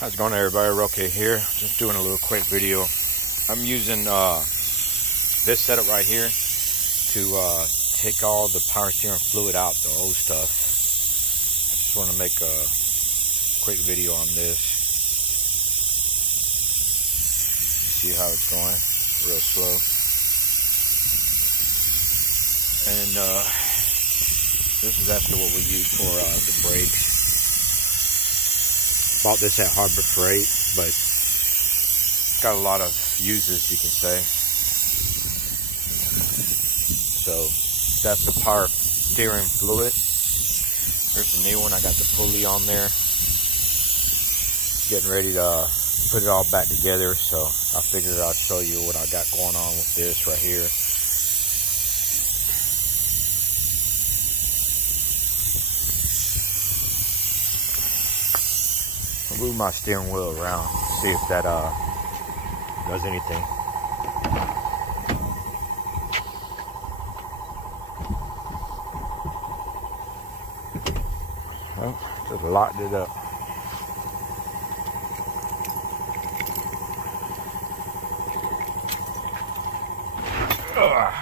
How's it going, everybody? Roque here. Just doing a little quick video. I'm using this setup right here to take all the power steering fluid out, the old stuff. I just want to make a quick video on this. See how it's going, real slow. And this is actually what we use for the brakes. Bought this at Harbor Freight, but it's got a lot of uses, you can say. So that's the power steering fluid. Here's the new one. I got the pulley on there. Getting ready to put it all back together, so I figured I'll show you what I got going on with this right here. Move my steering wheel around, see if that does anything. Well, just locked it up. Ugh.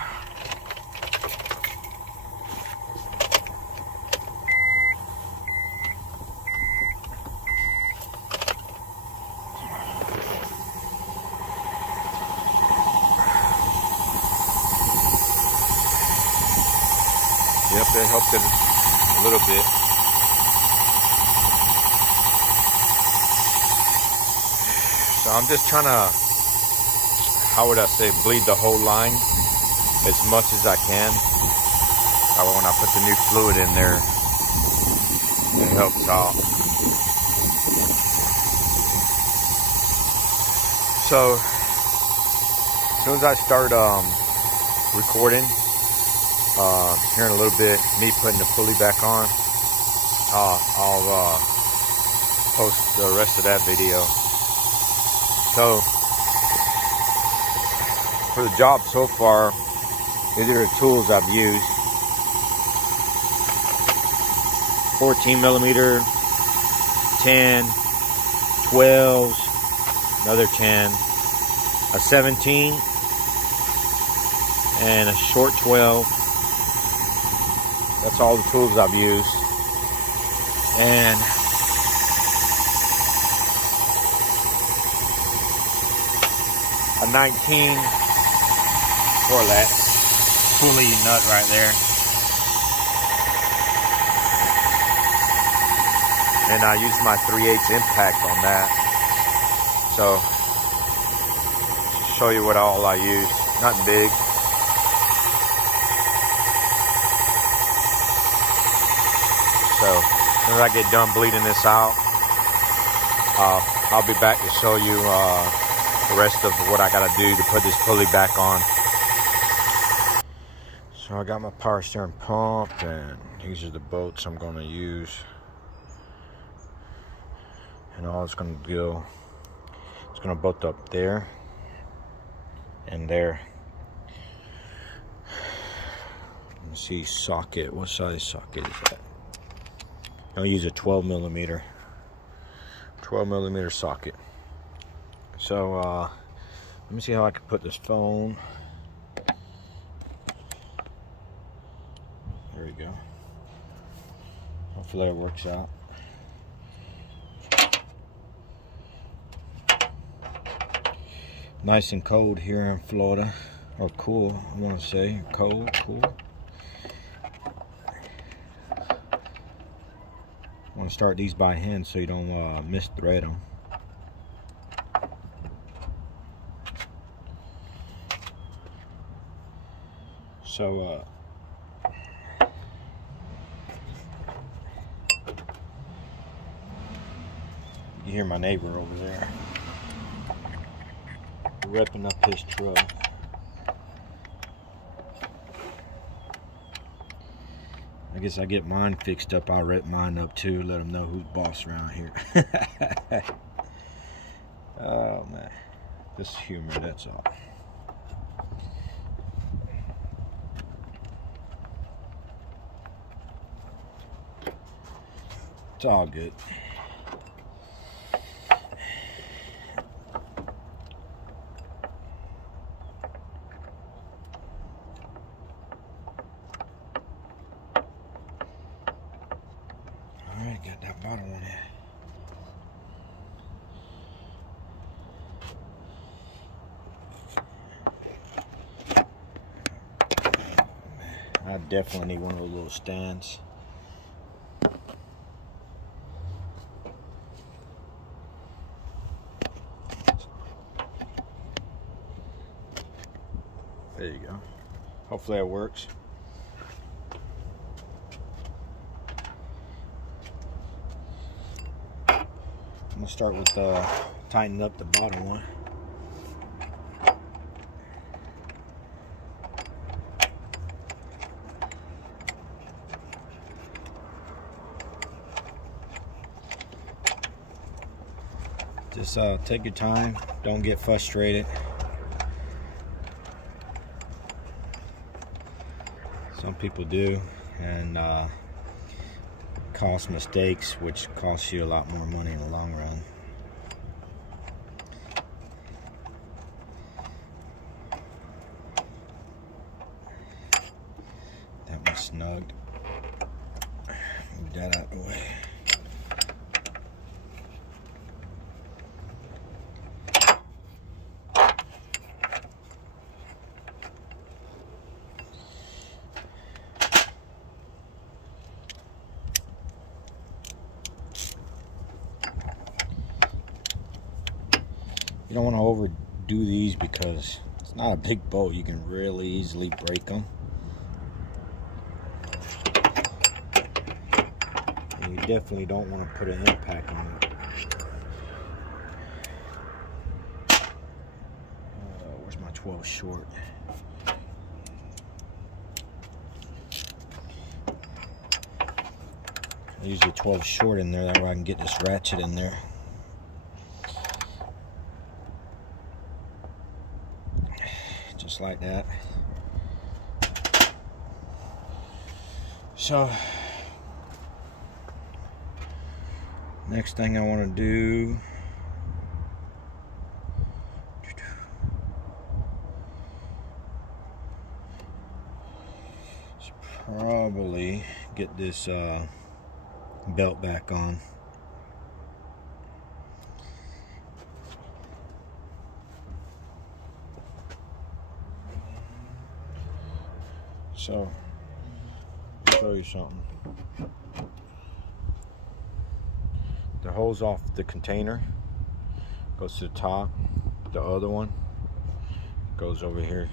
Yep, that helped it a little bit. So I'm just trying to, how would I say, bleed the whole line as much as I can. When I put the new fluid in there, it helps out. So as soon as I start recording, here in a little bit, me putting the pulley back on, I'll post the rest of that video. So for the job so far, these are the tools I've used. 14 millimeter, 10, 12s, another 10, a 17, and a short 12. That's all the tools I've used. And a 19 for that pulley nut right there. And I used my 3/8 impact on that. So, show you what all I use. Nothing big. So, as soon as I get done bleeding this out, I'll be back to show you the rest of what I gotta do to put this pulley back on. So I got my power steering pump, and these are the bolts I'm gonna use. And all it's gonna do, it's gonna bolt up there and there. Let's see, socket, what size socket is that? I'll use a 12 millimeter socket. So let me see how I can put this phone. There we go. Hopefully that works out. Nice and cold here in Florida, or cool, I want to say. Cold, cool. I want to start these by hand so you don't misthread them. So you hear my neighbor over there repping up his truck. I guess I get mine fixed up, I'll rep mine up too, let them know who's boss around here. Oh man, this is humor, that's all. It's all good. I got that bottom one in. I definitely need one of those little stands. There you go. Hopefully it works. I'm gonna start with tightening up the bottom one. Just take your time, don't get frustrated. Some people do, and cause mistakes, which costs you a lot more money in the long run. That one's snugged. Move that out of the way. You don't want to overdo these because it's not a big boat. You can really easily break them. And you definitely don't want to put an impact on it. Where's my 12 short? I use the 12 short in there, that way I can get this ratchet in there. Just like that. So next thing I want to do is probably get this belt back on. So, I'll show you something. The hose off the container goes to the top. The other one goes over here.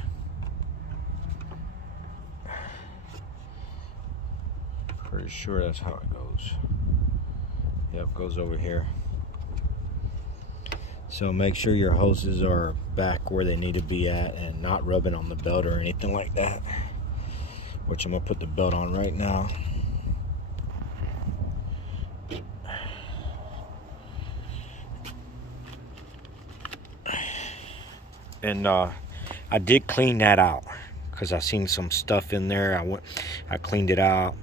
Pretty sure that's how it goes. Yep, goes over here. So make sure your hoses are back where they need to be at and not rubbing on the belt or anything like that. Which I'm gonna put the belt on right now. And I did clean that out because I seen some stuff in there. I cleaned it out,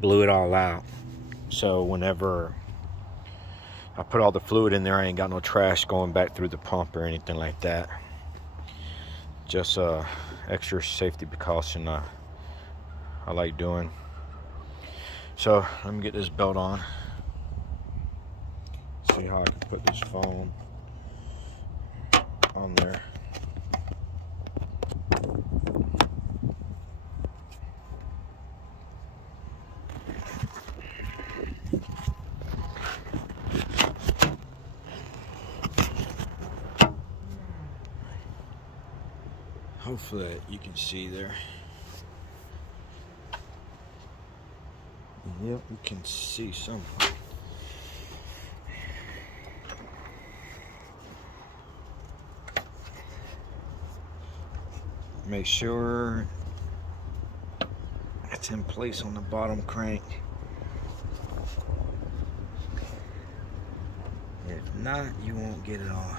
blew it all out. So whenever I put all the fluid in there, I ain't got no trash going back through the pump or anything like that. Just extra safety precaution I like doing. So let me get this belt on. See how I can put this foam on there. Hopefully you can see there. Yep, you can see something. Make sure it's in place on the bottom crank. If not, you won't get it on.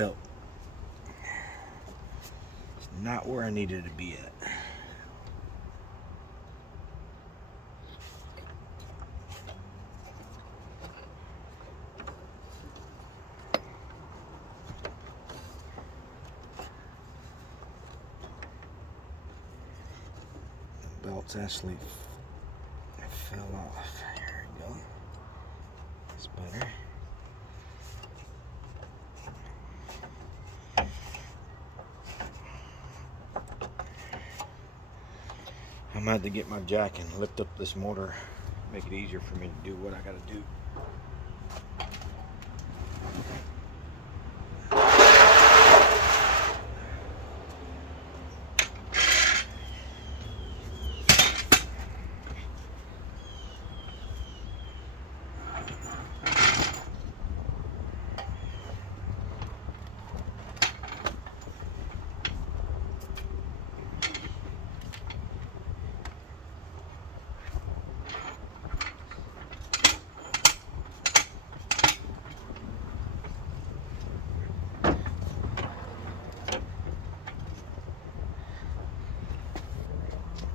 belt. It's not where I needed it to be at. The belt's actually fell off. There we go. That's better. I'm gonna have to get my jack and lift up this motor, make it easier for me to do what I gotta do.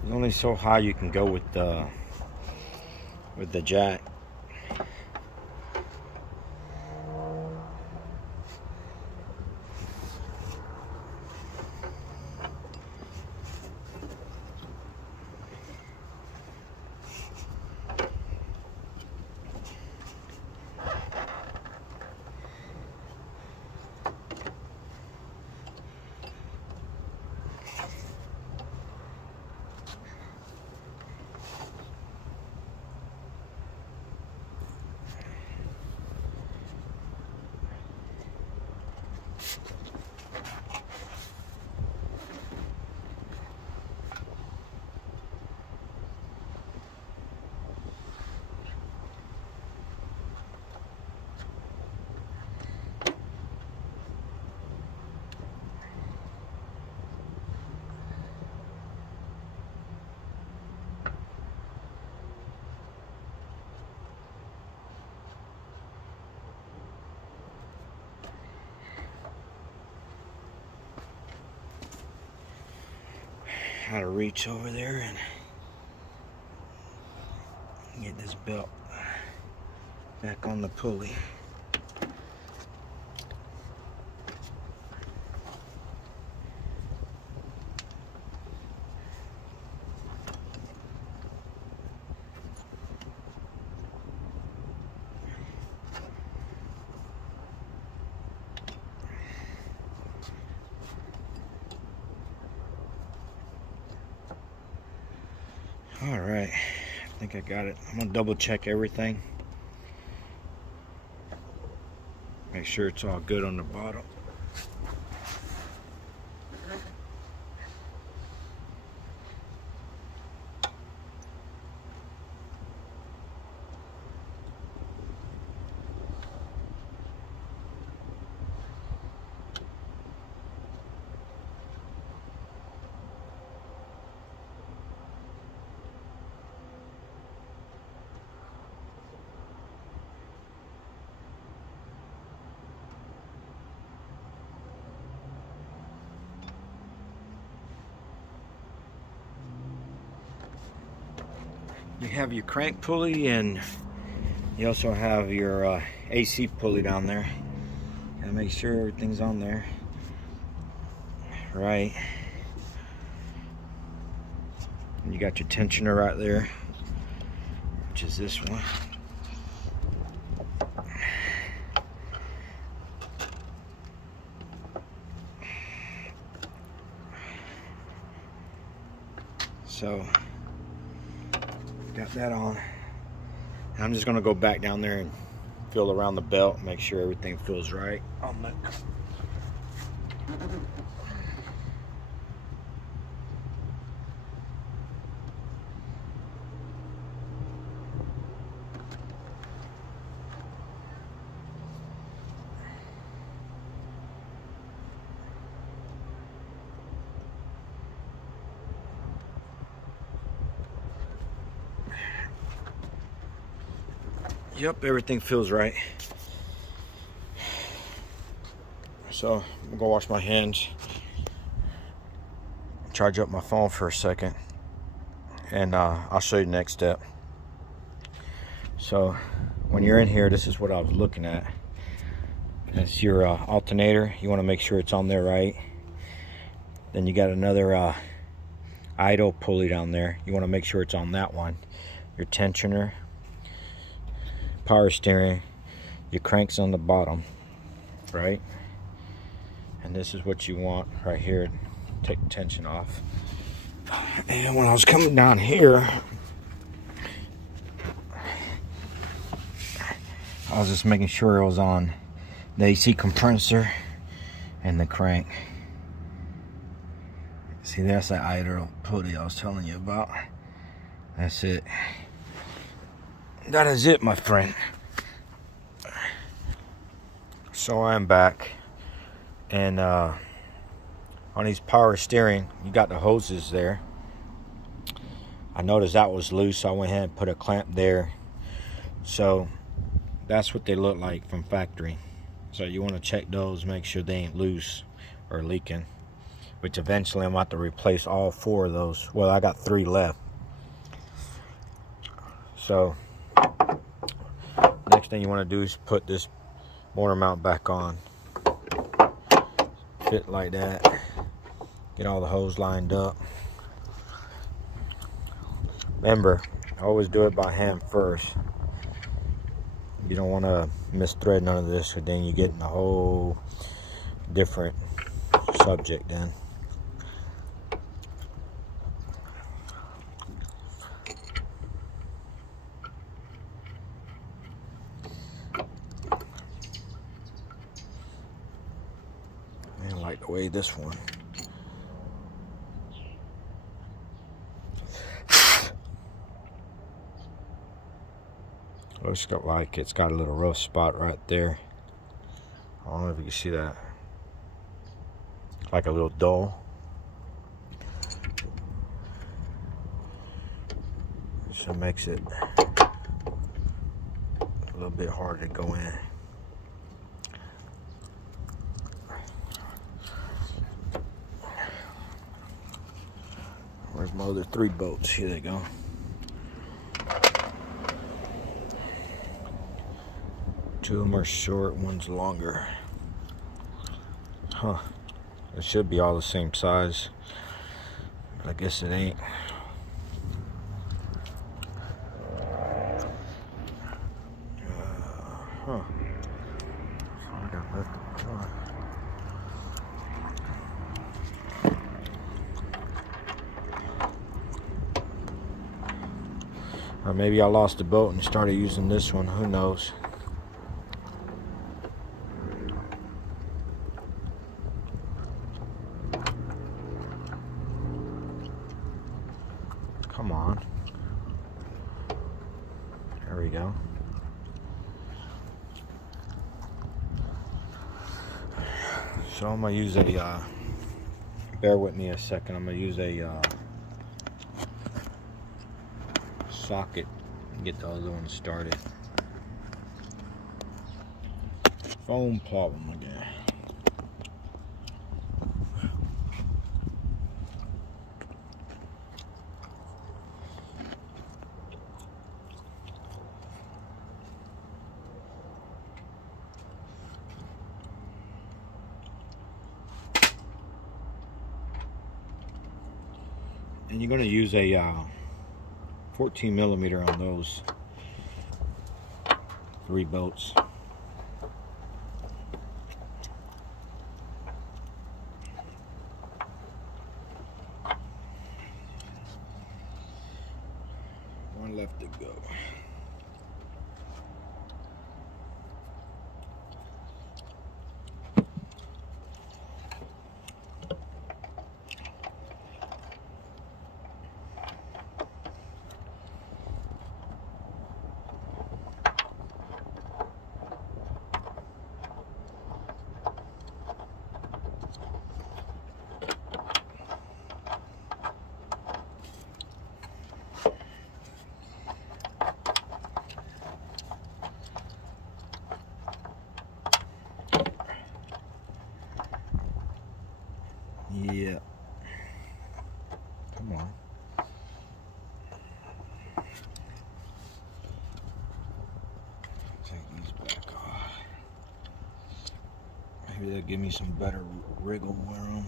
There's only so high you can go with the jack. How to reach over there and get this belt back on the pulley. All right, I think I got it. I'm gonna double check everything. Make sure it's all good on the bottom. You have your crank pulley and you also have your AC pulley down there. Gotta make sure everything's on there. Right. And you got your tensioner right there, which is this one. So got that on. I'm just gonna go back down there and feel around the belt, make sure everything feels right on the Yep, everything feels right. So I'm gonna go wash my hands, charge up my phone for a second, and I'll show you the next step. So when you're in here, this is what I was looking at. It's your alternator. You want to make sure it's on there right. Then you got another idle pulley down there. You want to make sure it's on that one. Your tensioner, power steering, your cranks on the bottom, right? And this is what you want right here. Take the tension off. And when I was coming down here, I was just making sure it was on the AC compressor and the crank. See, that's that idle pulley I was telling you about. That's it. That is it, my friend. So I'm back, and on these power steering, you got the hoses there. I noticed that was loose, so I went ahead and put a clamp there. So that's what they look like from factory. So you want to check those, make sure they ain't loose or leaking, which eventually I'm about to replace all 4 of those. Well, I got 3 left. So next thing you want to do is put this motor mount back on. Fit like that. Get all the hose lined up. Remember, always do it by hand first. You don't want to misthread none of this, because then you get in a whole different subject then. I don't like the way this one. Looks like it's got a little rough spot right there. I don't know if you can see that. Like a little dull. So it makes it a little bit harder to go in. Where's my other 3 bolts? Here they go. Two of them are short, one's longer. Huh. It should be all the same size, but I guess it ain't. Huh. I got left it on. Or maybe I lost the bolt and started using this one, who knows. Come on. There we go. So I'm gonna use a, bear with me a second, I'm gonna use a socket and get the other one started. Phone problem again. And you're going to use a 14 millimeter on those 3 bolts. One left to go. Maybe they'll give me some better wriggle room.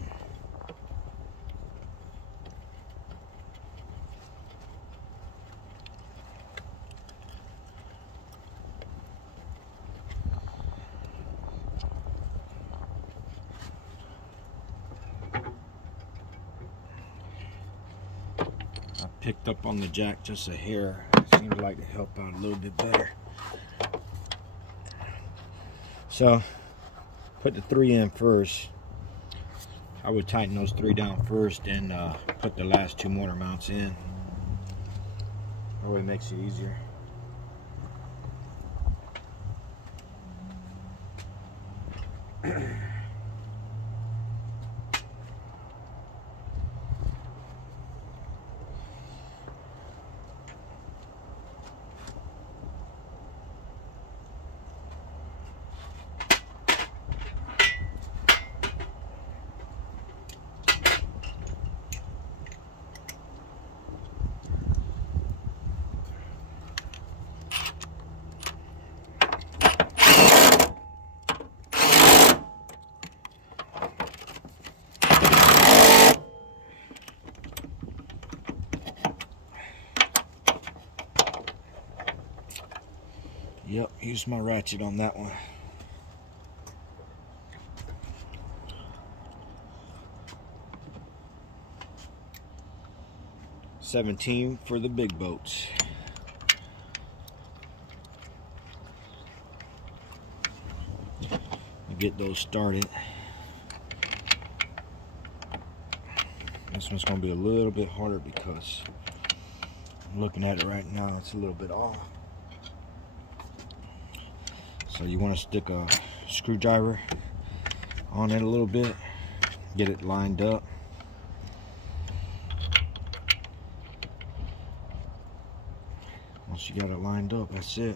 I picked up on the jack just a hair. Seems like to help out a little bit better. So, put the 3 in first. I would tighten those 3 down first and put the last 2 motor mounts in. That way it makes it easier. Yep, used my ratchet on that one. $17 for the big boats. Get those started. This one's going to be a little bit harder because I'm looking at it right now, it's a little bit off. So you want to stick a screwdriver on it a little bit, get it lined up. Once you got it lined up, that's it.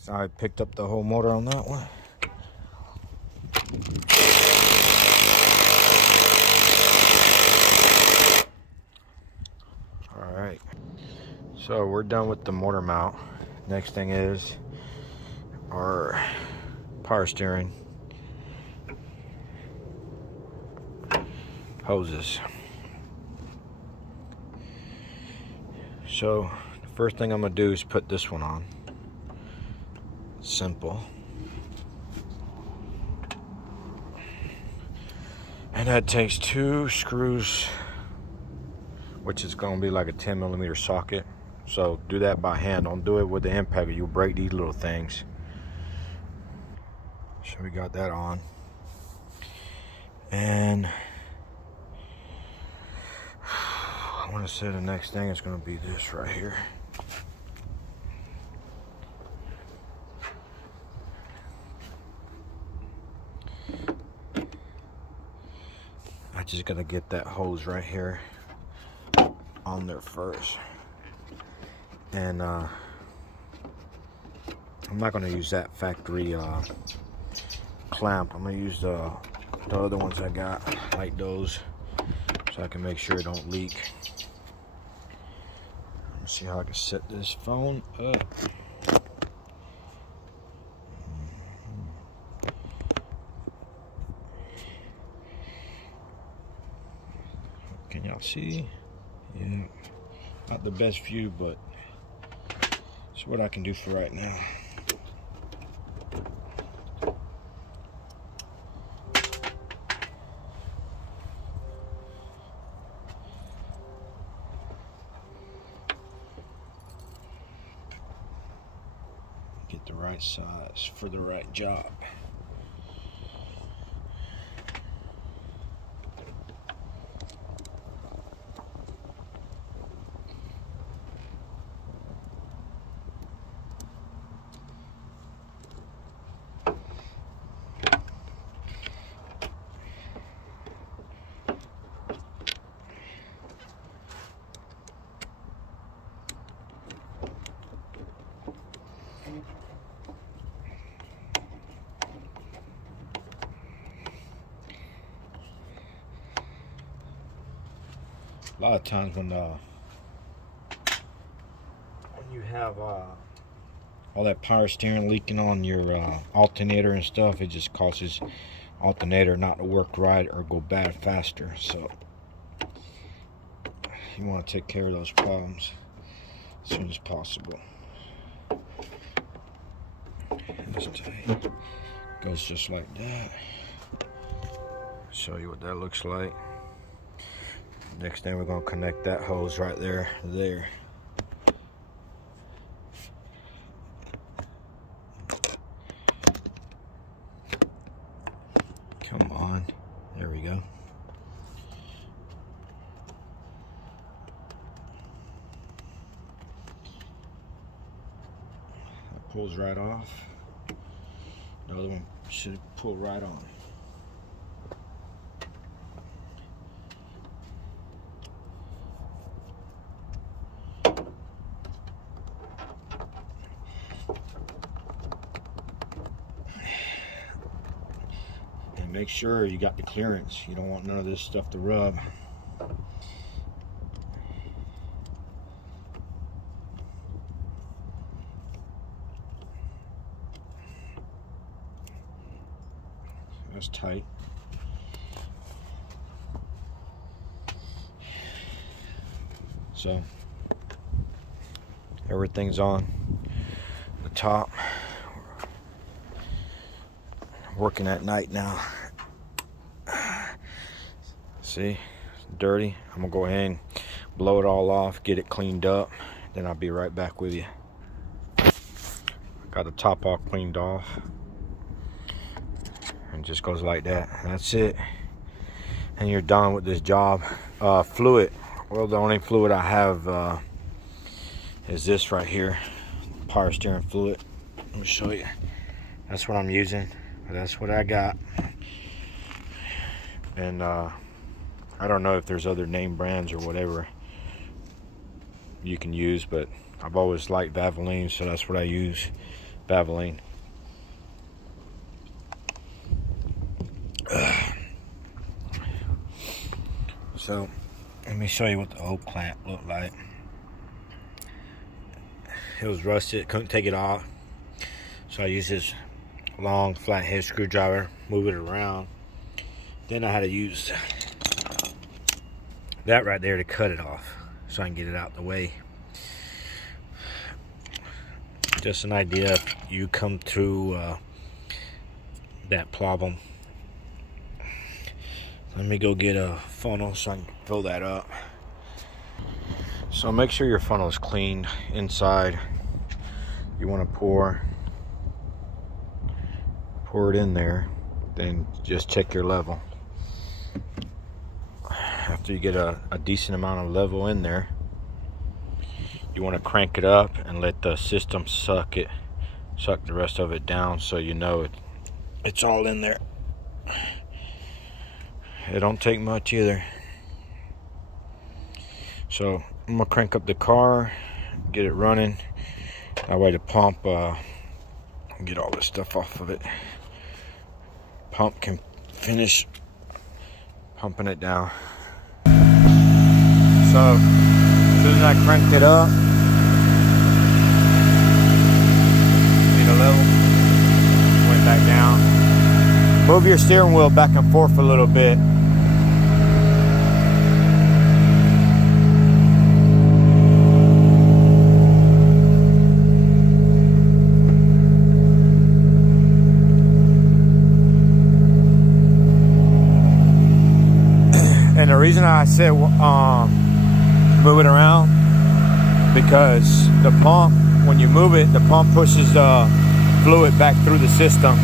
So I picked up the whole motor on that one. Alright, so we're done with the motor mount. Next thing is our power steering hoses. So the first thing I'm going to do is put this one on. Simple. And that takes 2 screws, which is going to be like a 10mm socket. So do that by hand, don't do it with the impact, you'll break these little things. So we got that on. And I want to say the next thing is going to be this right here. I just gotta get that hose right here on there first. And I'm not gonna use that factory clamp. I'm gonna use the other ones I got, like those, so I can make sure it don't leak. Let's see how I can set this phone up. Can y'all see? Yeah, not the best view, but it's what I can do for right now. Get the right size for the right job. A lot of times when you have all that power steering leaking on your alternator and stuff, it just causes alternator not to work right or go bad faster. So you want to take care of those problems as soon as possible. Just tight. Goes just like that. Show you what that looks like. Next thing, we're going to connect that hose right there to there. Come on. There we go. That pulls right off. The other one should pull right on. And make sure you got the clearance. You don't want none of this stuff to rub. That's tight. So everything's on the top. Working at night now. See, it's dirty. I'm gonna go ahead and blow it all off, get it cleaned up, then I'll be right back with you. Got the top all cleaned off. And just goes like that. That's it. And you're done with this job. Fluid. Well, the only fluid I have is this right here. Power steering fluid. Let me show you. That's what I'm using. That's what I got. And I don't know if there's other name brands or whatever you can use, but I've always liked Valvoline, so that's what I use. Valvoline. So let me show you what the old clamp looked like. It was rusted, couldn't take it off, so I used this long flathead screwdriver, move it around. Then I had to use that right there to cut it off so I can get it out the way. Just an idea if you come through that problem. Let me go get a funnel so I can fill that up. So make sure your funnel is clean inside. You want to pour it in there, then just check your level. After you get a decent amount of level in there, you want to crank it up and let the system suck the rest of it down, so you know it's all in there. It don't take much either. So I'm gonna crank up the car, get it running. That way the pump, get all this stuff off of it. Pump can finish pumping it down. So as soon as I cranked it up, need a level, went back down. Move your steering wheel back and forth a little bit. And the reason I said move it around, because the pump, when you move it, the pump pushes the fluid back through the system.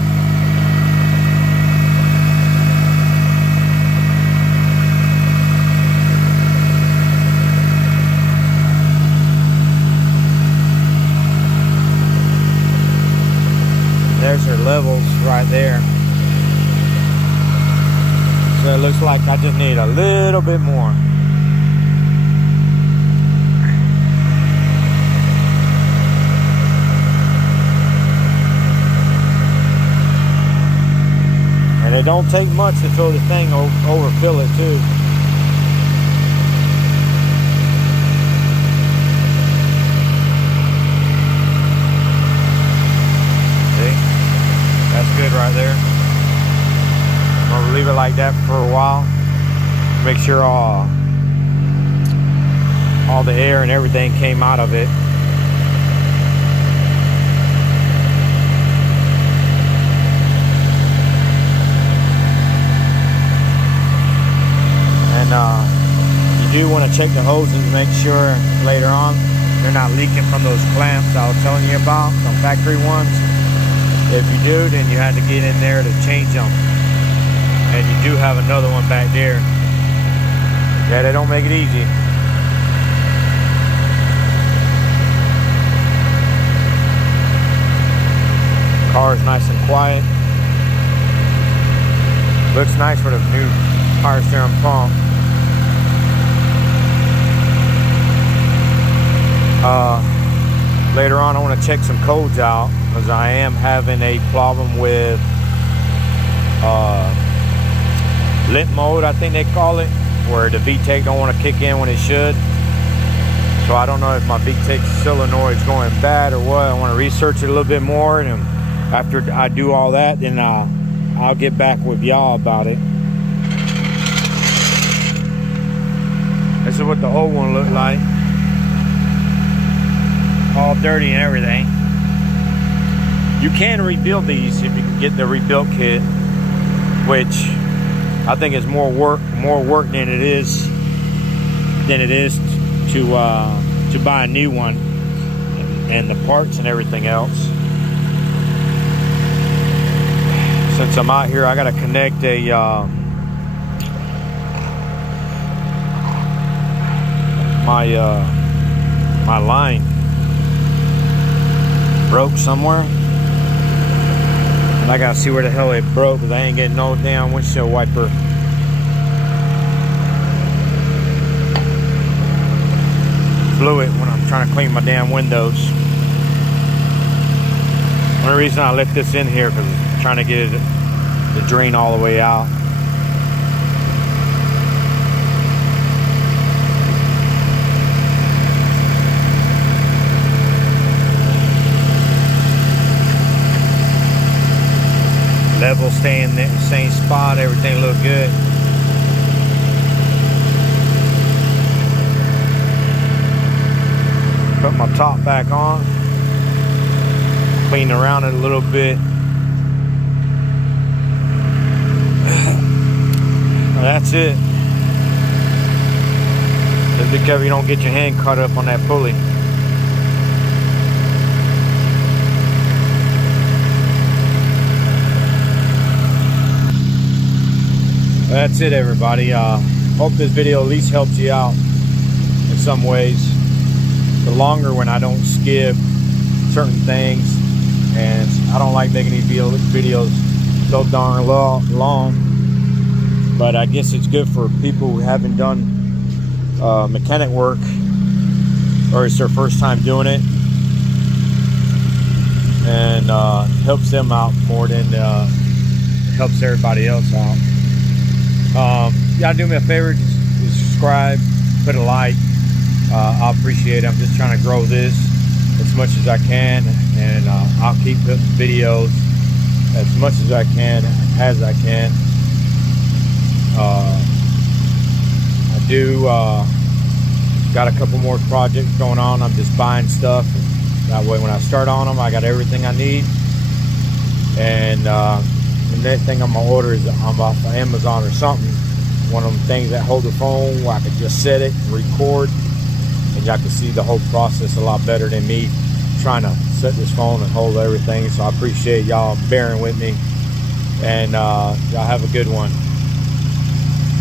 There's your levels right there. So it looks like I just need a little bit more. And it don't take much to fill the thing, overfill it too. of there. I'm gonna leave it like that for a while. Make sure all the air and everything came out of it. And you do want to check the hoses and make sure later on they're not leaking from those clamps I was telling you about, some factory ones. If you do, then you have to get in there to change them. And you do have another one back there. Yeah, they don't make it easy. Car is nice and quiet. Looks nice with a new power steering pump. Later on I want to check some codes out, because I am having a problem with limp mode, I think they call it, where the VTEC don't want to kick in when it should. So I don't know if my VTEC solenoid is going bad or what. I want to research it a little bit more, and after I do all that, then I'll get back with y'all about it. This is what the old one looked like. All dirty and everything. You can rebuild these if you can get the rebuilt kit, which I think is more work than it is to buy a new one, and the parts and everything else. Since I'm out here, I gotta connect a my line broke somewhere, and I gotta see where the hell it broke, because I ain't getting no damn windshield wiper. Fluid when I'm trying to clean my damn windows. The only reason I left this in here because I'm trying to get it to drain all the way out. Level staying in the same spot, everything look good. Put my top back on, clean around it a little bit. That's it. Just be careful you don't get your hand caught up on that pulley. That's it, everybody. Hope this video at least helps you out in some ways. The longer when I don't skip certain things, and I don't like making these videos so darn long, but I guess it's good for people who haven't done mechanic work, or it's their first time doing it, and helps them out more than it helps everybody else out. Y'all do me a favor, just subscribe, put a like. I appreciate it. I'm just trying to grow this as much as I can, and I'll keep putting videos as much as I can. I do got a couple more projects going on. I'm just buying stuff, and that way when I start on them, I got everything I need. And the next thing I'm gonna order is I'm off of Amazon or something, one of them things that hold the phone where I could just set it and record, and y'all can see the whole process a lot better than me trying to set this phone and hold everything. So I appreciate y'all bearing with me, and y'all have a good one.